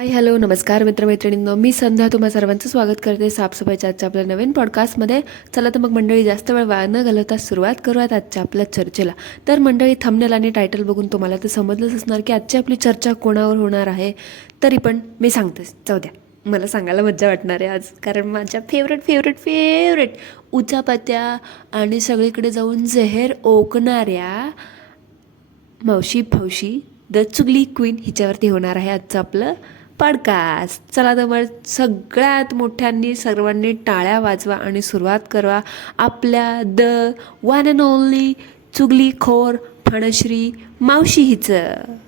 Hi hello नमस्कार मित्रमैत्रिणींनो, मी संध्या तुम्हा सर्वांचं स्वागत करते साफसफाईच्या आजच्या आपल्या नवीन पॉडकास्टमध्ये. चला तर मग मंडळी, जास्त वेळ वाया न घालवता सुरुवात करूयात आजच्या आपल्या चर्चेला. तर मंडळी, थंबनेल आणि टायटल बघून तुम्हाला तर समजलंच असणार की आजची आपली चर्चा कोणावर होणार आहे. तरी पण मी सांगतेच, जाऊ द्या, मला सांगायला मज्जा वाटणार आहे आज, कारण माझ्या फेवरेट फेवरेट फेवरेट उचापत्या आणि सगळीकडे जाऊन जहेर ओकणाऱ्या मावशी फौशी द चुगली क्वीन हिच्यावरती होणार आहे आजचं आपलं पॉडकास्ट. चला तर मग सगळ्यात मोठ्यांनी सर्वांनी टाळ्या वाजवा आणि सुरुवात करा आपल्या द वन अँड ओनली चुगलीखोर फणश्री मावशी हिचं.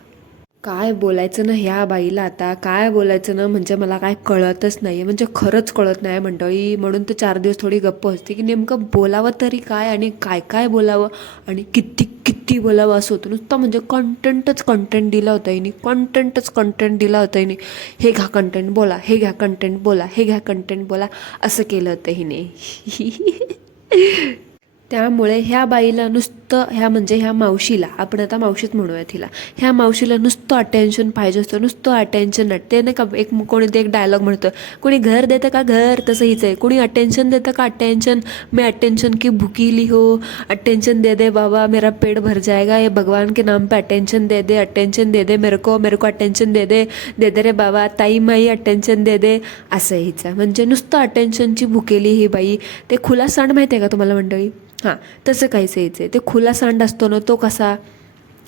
काय बोलायचं ना ह्या बाईला, आता काय बोलायचं ना, म्हणजे मला काय कळतच नाही आहे, म्हणजे खरंच कळत नाही मंडळी. म्हणून तर 4 दिवस थोडी गप्प असते की नेमकं बोलावं तरी काय आणि काय काय बोलावं आणि किती किती बोलावं असं होतं. नुसतं म्हणजे कंटेंट दिला होता हिने, कंटेंट दिला होता हिने. हे घ्या कंटेंट बोला, हे घ्या कंटेंट बोला, हे घ्या कंटेंट बोला, असं केलं होतं हिने. त्यामुळे ह्या बाईला नुसतं, ह्या मावशीला, आपण आता मावशीच म्हणूया तिला, ह्या मावशीला नुसतं अटेन्शन पाहिजे असतं, नुसतं अटेन्शन. ते नाही का, कोणी ते एक डायलॉग म्हणतं, कोणी घर देतं का घर, तसं हीच आहे. कोणी अटेन्शन देतं का अटेन्शन, मैं अटेन्शन की भुकीली हो, अटेन्शन दे दे बाबा मेरा पेट भर जाएगा, ये भगवान के नाम पे अटेन्शन दे दे मेरे को अटेन्शन दे दे रे बाबा, ताई माई अटेन्शन दे दे, असं हिचं. म्हणजे नुसतं अटेन्शनची भुकेली ही बाई. ते खुला सांड माहिती आहे का तुम्हाला मंडळी? हां, तसं काहीच यायचं आहे. ते खुला सांड असतो ना, तो कसा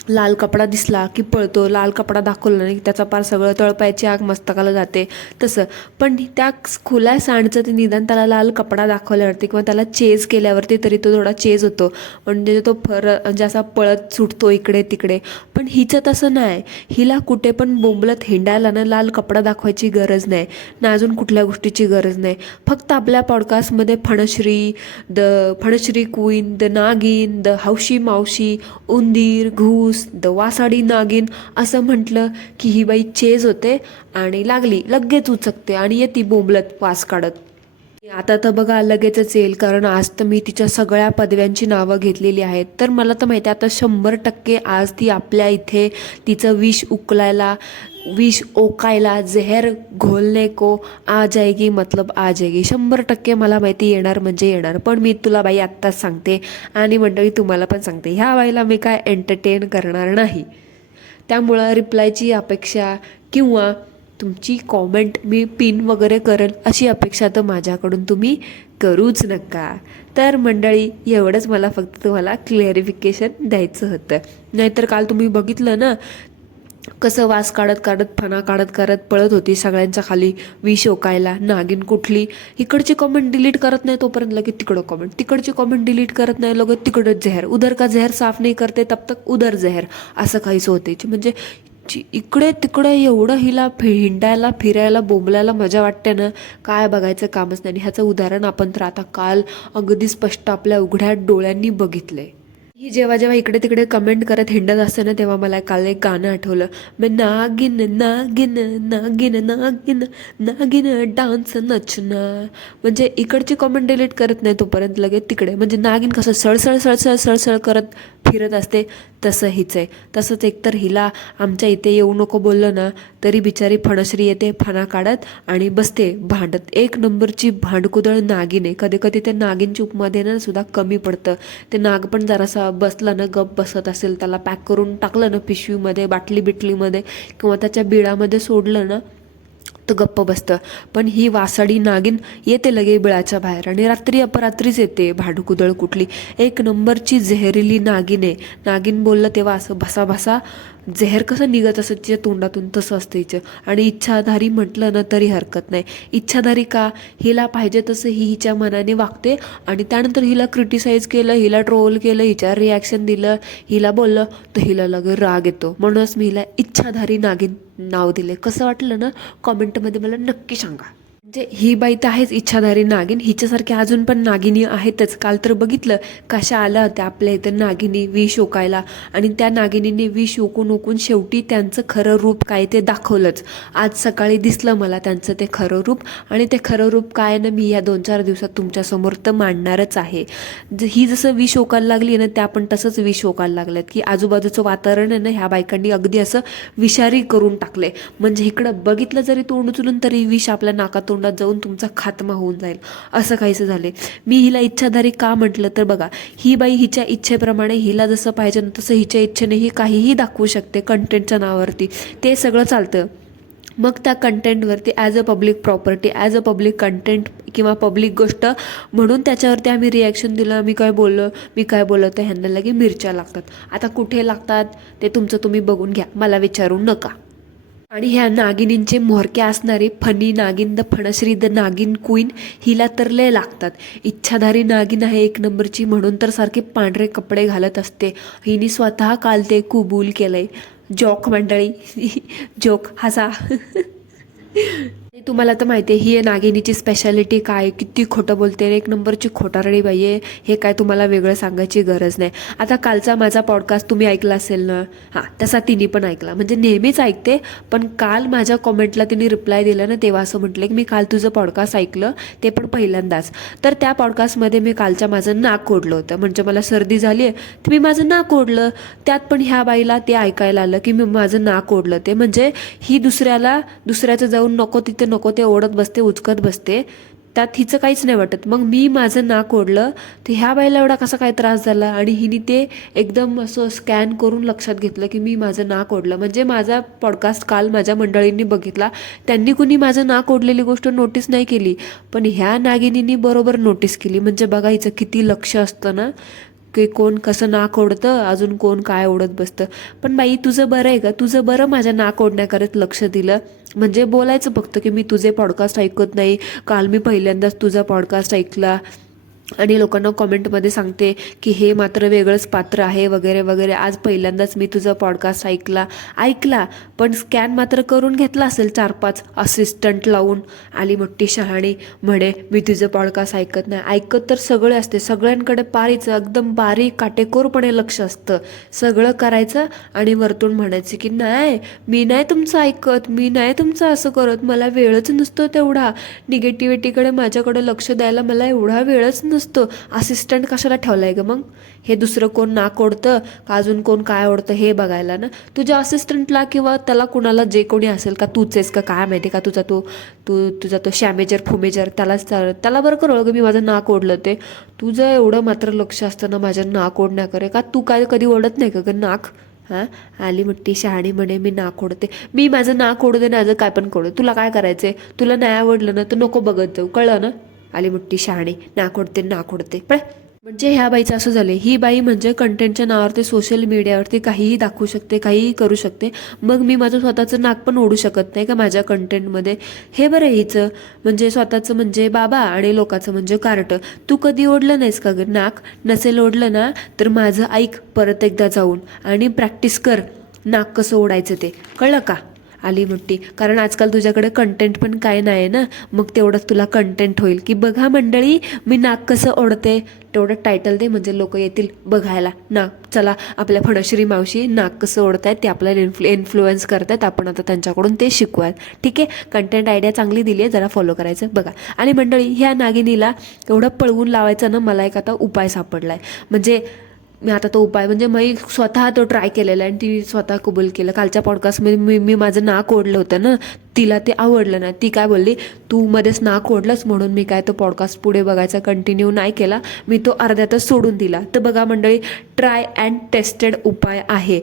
लाल कपडा दिसला की पळतो, लाल कपडा दाखवला नाही त्याचा पार सगळं तळपायची आग मस्तकाला जाते, तसं. पण त्या खुल्या सांडचं ते निदान त्याला लाल कपडा दाखवल्यावरती किंवा त्याला चेज केल्यावरती तरी तो थोडा चेज होतो, म्हणजे तो म्हणजे असा पळत सुटतो इकडे तिकडे. पण हिचं तसं नाही. हिला कुठे पण बोंबलत हिंडायला ना लाल कपडा दाखवायची गरज नाही ना, अजून कुठल्या गोष्टीची गरज नाही. फक्त आपल्या पॉडकास्टमध्ये फणश्री क्वीन, द नागिन, द हौशी मावशी, उंदीर, घूस, द वासाडी नागिन असं म्हटलं की ही बाई चेज होते आणि लागली लगेच उचकते आणि येते बोंबलत वास काढत. आता तर बघा लगेचच येईल, कारण आज तर मी तिच्या सगळ्या पदव्यांची नावं घेतलेली आहेत. तर मला तर माहिती आहे आता 100% आज ती आपल्या इथे तिचं विष ओकायला, जहर घोलने को आ जाएगी, मतलब आ जाएगी. 100% मला माहिती, येणार म्हणजे येणार. पण मी तुला बाई आत्ताच सांगते आणि मंडळी तुम्हाला पण सांगते, ह्या बाईला मी काय एंटरटेन करणार नाही. त्यामुळं रिप्लायची अपेक्षा किंवा तुमची कॉमेंट मी पिन वगैरे करेल अशी अपेक्षा तर माझ्याकडून तुम्ही करूच नका. तर मंडळी, एवढंच मला फक्त तुम्हाला क्लिअरिफिकेशन द्यायचं होतं. नाहीतर काल तुम्ही बघितलं ना कसं वास काढत काढत, फणा काढत काढत पळत होती सगळ्यांच्या खाली विष ओकायला. नागिन कुठली इकडची कॉमेंट डिलीट करत नाही तोपर्यंत लगेच तिकडं कॉमेंट, तिकडची कॉमेंट डिलीट करत नाही लगेच तिकडंच जहर, उधर का जहर साफ नाही करते तब तक उधर जहर, असं काहीच होते. म्हणजे इकडे तिकडे एवढं हिला हिंडायला फिरायला बोंबलायला मजा वाटते ना, काय बघायचं कामच नाही. ह्याचं उदाहरण आपण तर आता काल अगदी स्पष्ट आपल्या उघड्या डोळ्यांनी बघितलंय. ही जेव्हा जेव्हा इकडे तिकडे कमेंट करत हिंडत असते ना, तेव्हा मला काल एक गाणं आठवलं. मी नागिन नागिन नागिन नागिन नागिन डान्स नचना. म्हणजे इकडची कमेंट डिलीट करत नाही तोपर्यंत लगेच तिकडे, म्हणजे नागिन कसं सळसळ सळसळ सळसळ करत फिरत असते तसं हिच आहे. तसंच एकतर हिला आमच्या इथे येऊ नको बोललं ना तरी बिचारी फणश्री येते, फणा काढत आणि बसते भांडत. 1 नंबरची भांडकुदळ नागिन आहे. कधी कधी ते नागिनची उपमा देणं सुद्धा कमी पडतं. ते नाग पण जरासा बसला ना, गप बसत असेल, त्याला पॅक करून टाकलं ना पिशवीमध्ये, बाटली बिटलीमध्ये किंवा त्याच्या बिळामध्ये सोडलं ना तर गप्प बसतं. पण ही वासाडी नागिन येते लगे बिळाच्या बाहेर आणि रात्री अपरात्रीच येते भांडकुदळ कुठली. 1 नंबरची जहरीली नागिन आहे. नागिन बोललं तेव्हा असं भसा भसा जहर कसं निघत असं तिच्या तोंडातून, तसं असतं हिचं. आणि इच्छाधारी म्हटलं ना तरी हरकत नाही. इच्छाधारी का, हिला पाहिजे तसं ही हिच्या मनाने वागते आणि त्यानंतर हिला क्रिटिसाइज केलं, हिला ट्रोल केलं, हिच्यावर रिॲक्शन दिलं, हिला बोललं तर हिला लगे राग येतो. म्हणूनच मी हिला इच्छाधारी नागिन नाव दिले. कसं वाटलं ना कॉमेंटमध्ये मला नक्की सांगा. म्हणजे ही बाई तर आहेच इच्छाधारी नागिन, हिच्यासारख्या अजून पण नागिनी आहेतच. काल तर बघितलं कशा आल्या होत्या आपल्या इथं नागिनी विष ओकायला, आणि त्या नागिनीने विष ओकून ओकून शेवटी त्यांचं खरं रूप काय ते दाखवलंच. आज सकाळी दिसलं मला त्यांचं ते खरं रूप, आणि ते खरं रूप काय ना मी या 2-4 दिवसात तुमच्यासमोर तर मांडणारच आहे. ही जसं विष ओकायला लागली ना, त्या पण तसंच विष ओकायला लागल्यात, की आजूबाजूचं वातावरण आहे ना ह्या बायकांनी अगदी असं विषारी करून टाकले. म्हणजे इकडं बघितलं जरी तोंड उचलून तरी विष आपल्या नाकातोंडात जाऊन तुमचा खात्मा होऊन जाईल, असं काहीसं झाले. मी हिला इच्छाधारी का म्हटलं तर बघा, ही बाई हिच्या इच्छेप्रमाणे हिला जसं पाहिजे ना तसं हिच्या इच्छेने ही काहीही दाखवू शकते कंटेंटच्या नावावरती, ते सगळं चालतं. मग त्या कंटेंटवरती as a public property, as a public content किंवा पब्लिक गोष्ट म्हणून त्याच्यावरती आम्ही रिॲक्शन दिलं. मी काय बोललो तर ह्यांना लगे मिरच्या लागतात. आता कुठे लागतात ते तुमचं तुम्ही बघून घ्या, मला विचारू नका. आणि ह्या नागिनींचे म्होरके असणारी फनी नागिन, द फणश्री, द नागिन क्वीन, हिला तर लय लागतात. इच्छाधारी नागिन आहे एक नंबरची, म्हणून तर सारखे पांढरे कपडे घालत असते. हिने स्वतः काल ते कुबूल केलंय. जोक मंडळी, जोक हसा. तुम्हाला तर माहिती आहे ही नागिनीची स्पेशालिटी काय, किती खोटं बोलते, एक नंबरची खोटारडी बाई आहे. हे काय तुम्हाला वेगळं सांगायची गरज नाही. आता कालचा माझा पॉडकास्ट तुम्ही ऐकला असेल ना, हां तसा तिने पण ऐकला, म्हणजे नेहमीच ऐकते, पण काल माझ्या कॉमेंटला तिने रिप्लाय दिला ना तेव्हा असं म्हटलं की मी काल तुझं पॉडकास्ट ऐकलं, ते पण पहिल्यांदाच. तर त्या पॉडकास्टमध्ये मी कालच्या माझं नाक ओढलं होतं, म्हणजे मला सर्दी झाली आहे तर मी माझं नाक ओढलं. त्यात पण ह्या बाईला ते ऐकायला आलं की मी माझं नाक ओढलं. ते म्हणजे ही दुसऱ्याचं जाऊन नको तिथे नको ते ओढत बसते, उचकत बसते, त्यात हिचं काहीच नाही वाटत. मग मी माझं नाक ओढलं तर ह्या बाईला एवढा कसा काय त्रास झाला, आणि हिने ते एकदम असं स्कॅन करून लक्षात घेतलं की मी माझं नाक ओढलं. म्हणजे माझा पॉडकास्ट काल माझ्या मंडळींनी बघितला, त्यांनी कुणी माझं नाक ओढलेली गोष्ट नोटीस नाही केली, पण ह्या नागिनींनी बरोबर नोटीस केली. म्हणजे बघा हिचं किती लक्ष असतं ना, की कोण कसं नाक ओढतं, अजून कोण काय ओढत बसतं. पण बाई तुझं बरं आहे का, तुझं बरं माझ्या नाक ओढण्याकरत लक्ष दिलं. म्हणजे बोलायचं फक्त की मी तुझे पॉडकास्ट ऐकत नाही, काल मी पहिल्यांदाच तुझा पॉडकास्ट ऐकला, आणि लोकांना कॉमेंटमध्ये सांगते की हे मात्र वेगळंच पात्र आहे वगैरे वगैरे. आज पहिल्यांदाच मी तुझा पॉडकास्ट ऐकला पण स्कॅन मात्र करून घेतला असेल 4-5 असिस्टंट लावून. आली मोठी शहाणी म्हणे मी तुझं पॉडकास्ट ऐकत नाही. ऐकत तर सगळे असते, सगळ्यांकडे पारीचं एकदम बारीक काटेकोरपणे लक्ष असतं, सगळं करायचं आणि वरतून म्हणायचं की नाही मी नाही तुमचं ऐकत, मी नाही तुमचं असं करत, मला वेळच नसतो तेवढा, निगेटिव्हिटीकडे माझ्याकडे लक्ष द्यायला मला एवढा वेळच नसतो. असिस्टंट कशाला ठेवलाय ग मग? हे दुसरं कोण नाक ओढतं का अजून कोण काय ओढतं हे बघायला ना. तुझ्या असिस्टंटला किंवा त्याला कुणाला जे कोणी असेल का तूच आहेस का काय माहिती, का तुझा तो शॅमेजर फुमेजर त्याला बरं कर ग मी माझं नाक ओढलं ते. तुझं एवढं मात्र लक्ष असतं ना माझ्या नाक ओढण्याकडे, का तू काय कधी ओढत नाही का ग नाक? हां आली मोठी शहाणी म्हणे मी नाक ओढते. मी माझं नाक ओढू दे ना, काय पण करू, तुला काय करायचंय, तुला नाही आवडलं ना तर नको बघत जाऊ, कळलं ना. आली मोठी शहाणी, नाक ओढते पण. म्हणजे ह्या बाईचं असं झालं, ही बाई म्हणजे कंटेंटच्या नावावरती सोशल मीडियावरती काहीही दाखवू शकते, काहीही करू शकते. मग मी माझं स्वतःचं नाक पण ओढू शकत नाही का माझ्या कंटेंटमध्ये? हे बरं हिचं म्हणजे स्वतःचं म्हणजे बाबा आणि लोकांचं म्हणजे कार्ट. तू कधी ओढलं नाहीस का ग नाक? नसेल ओढलं ना तर माझं ऐक परत एकदा जाऊन आणि प्रॅक्टिस कर नाक कसं ओढायचं ते, कळलं का. आली मोठी, कारण आजकाल तुझ्याकडे कंटेंट पण काय नाही ना, मग तेवढंच तुला कंटेंट होईल की बघा मंडळी मी नाक कसं ओढते. तेवढं टायटल दे म्हणजे लोक येतील बघायला. नाक चला आपल्या फणश्री मावशी नाक कसं ओढतायत ते आपल्याला इन्फ्लुएन्स करतायत, आपण आता त्यांच्याकडून ते शिकूयात. ठीक आहे, कंटेंट आयडिया चांगली दिली आहे, जरा फॉलो करायचं बघा. आणि मंडळी ह्या नागिनीला एवढं पळवून लावायचं ना, मला एक आता उपाय सापडलाय. म्हणजे मी आता तो उपाय म्हणजे मी स्वतः तो ट्राय केलेला आहे आणि ती स्वतः कबूल केलं. कालच्या पॉडकास्टमध्ये मी माझं नाक ओढलं होतं ना, तिला ते आवडलं ना. ती काय बोलली, तू मध्येच नाक ओढलंस म्हणून मी काय तो पॉडकास्ट पुढे बघायचा कंटिन्यू नाही केला, मी तो अर्ध्यातच सोडून दिला. तर बघा मंडळी, ट्राय अँड टेस्टेड उपाय आहे.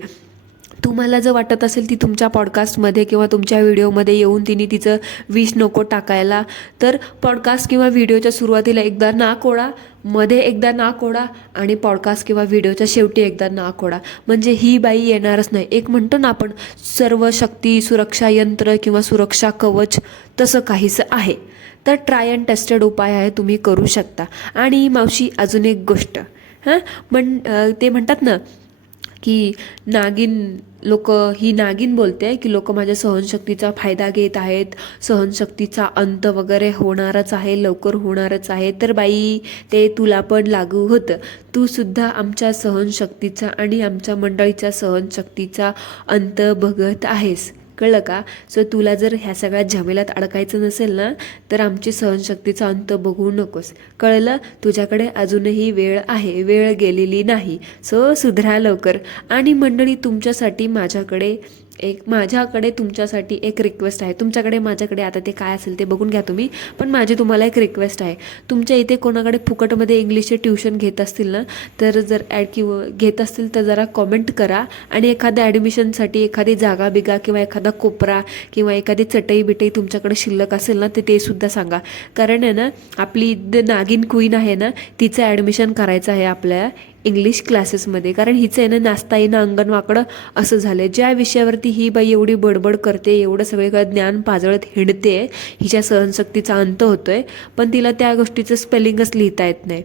तुम्हाला जर वाटत असेल ती तुमच्या पॉडकास्टमध्ये किंवा तुमच्या व्हिडिओमध्ये येऊन तिने तिचं विष नको टाकायला, तर पॉडकास्ट किंवा व्हिडिओच्या सुरुवातीला एकदा नाक ओढा, मध्ये एकदा नाक ओढा आणि पॉडकास्ट किंवा व्हिडिओच्या शेवटी एकदा नाक ओढा. म्हणजे ही बाई येणारच नाही. एक म्हणतो ना आपण सर्व शक्ती सुरक्षा यंत्र किंवा सुरक्षा कवच, तसं काहीसं आहे. तर ट्राय अँड टेस्टेड उपाय आहे, तुम्ही करू शकता. आणि मावशी अजून एक गोष्ट, ते म्हणतात ना की नागिन लोक ही नागिन बोलते की लोक माझ्या सहनशक्तीचा फायदा घेत आहेत, सहनशक्तीचा अंत वगैरे होणारच आहे, लवकर होणारच आहे. तर बाई, ते तुला पण लागू होतं. तू सुद्धा आमच्या सहनशक्तीचा आणि आमच्या मंडळीच्या सहनशक्तीचा अंत बघत आहेस, कळलं का? सो तुला जर ह्या सगळ्या झमेल्यात अडकायचं नसेल ना, तर आमची सहनशक्तीचा अंत बघू नकोस, कळलं? तुझ्याकडे अजूनही वेळ आहे, वेळ गेलेली नाही. सो सुधरा लवकर. आणि मंडळी, माझ्याकडे तुमच्यासाठी एक रिक्वेस्ट आहे. तुमच्याकडे माझ्याकडे आता ते काय असेल ते बघून घ्या तुम्ही, पण माझी तुम्हाला एक रिक्वेस्ट आहे. तुमच्या इथे कोणाकडे फुकटमध्ये इंग्लिशचे ट्युशन घेत असतील ना, तर जर घेत असतील तर जरा कॉमेंट करा. आणि एखाद्या ॲडमिशनसाठी एखादी जागा बिगा किंवा एखादा कोपरा किंवा एखादी चटई बिटई तुमच्याकडे शिल्लक असेल ना, ते सुद्धा सांगा. कारण आहे ना, आपली नागिन क्वीन आहे ना, तिचं ॲडमिशन करायचं आहे आपल्या इंग्लिश क्लासेसमध्ये. कारण हिचं आहे ना, नाचता येणं अंगण वाकडं असं झालं. ज्या विषयावरती ही बाई एवढी बडबड करते, एवढं सगळीकडे ज्ञान पाजळत हिंडते, हिच्या सहनशक्तीचा अंत होतोय, पण तिला त्या गोष्टीचं स्पेलिंगच लिहिता येत नाही.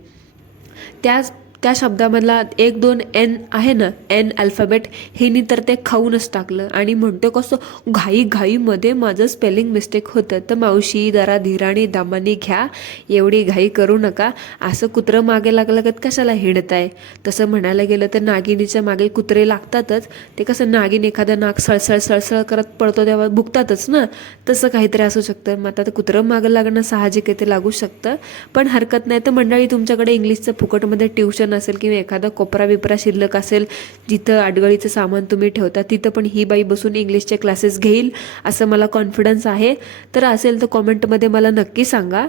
त्या शब्दामधला 1-2 एन आहे ना, एन अल्फाबेट, हिनी तर ते खाऊनच टाकलं. आणि म्हणतो कसं घाईमध्ये माझं स्पेलिंग मिस्टेक होतं. तर मावशी, जरा धीराने दामाने घ्या, एवढी घाई करू नका. असं कुत्रं मागे लागलं कशाला हिंडताय? तसं म्हणायला गेलं तर नागिनीच्या मागे कुत्रे लागतातच. ते कसं, नागिन एखादं नाक सळसळ करत पडतो तेव्हा भुकतातच ना, तसं काहीतरी असू शकतं. मग आता ते कुत्रं मागं लागणं साहजिक आहे, ते लागू शकतं, पण हरकत नाही. तर मंडळी, तुमच्याकडे इंग्लिशचं फुकटमध्ये ट्युशन असेल किंवा एखादा कोपरा बिपरा शिल्लक असेल जिथं अडगळीचं सामान तुम्ही ठेवता, तिथं पण ही बाई बसून इंग्लिशचे क्लासेस घेईल असं मला कॉन्फिडन्स आहे. तर असेल तर कॉमेंटमध्ये मला नक्की सांगा,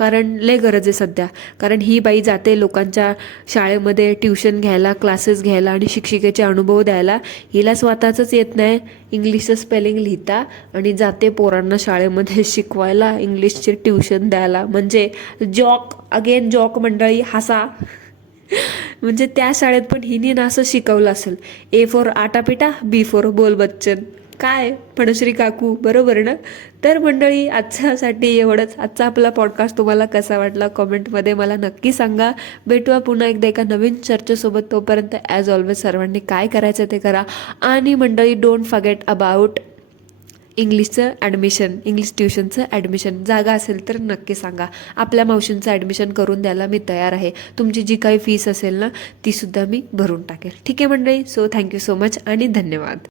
कारण लय गरज आहे सध्या. कारण ही बाई जाते लोकांच्या शाळेमध्ये ट्युशन घ्यायला, क्लासेस घ्यायला आणि शिक्षिकेचे अनुभव द्यायला. हिला स्वतःचंच येत नाही इंग्लिशचं स्पेलिंग लिहिता, आणि जाते पोरांना शाळेमध्ये शिकवायला, इंग्लिशचे ट्युशन द्यायला. म्हणजे जॉक मंडळी, हसा. म्हणजे त्या शाळेत पण हिने ना असं शिकवलं असेल, A फॉर आटापिटा, B फॉर बोल बच्चन. काय फणश्री काकू, बरोबर ना? तर मंडळी, आजच्यासाठी एवढंच. आजचा आपला पॉडकास्ट तुम्हाला कसा वाटला कॉमेंटमध्ये मला नक्की सांगा. भेटूया पुन्हा एकदा एका नवीन चर्चेसोबत. तोपर्यंत ॲज ऑलवेज सर्वांनी काय करायचं ते करा. आणि मंडळी, डोंट फॉरगेट अबाउट इंग्लिश ट्युशनचं ॲडमिशन. जागा असेल तर नक्की सांगा. आपल्या मावशींचं ॲडमिशन करून द्यायला मी तयार आहे. तुमची जी काही फीस असेल ना, तीसुद्धा मी भरून टाकेल. ठीक आहे मंडळी? सो थँक्यू सो मच आणि धन्यवाद.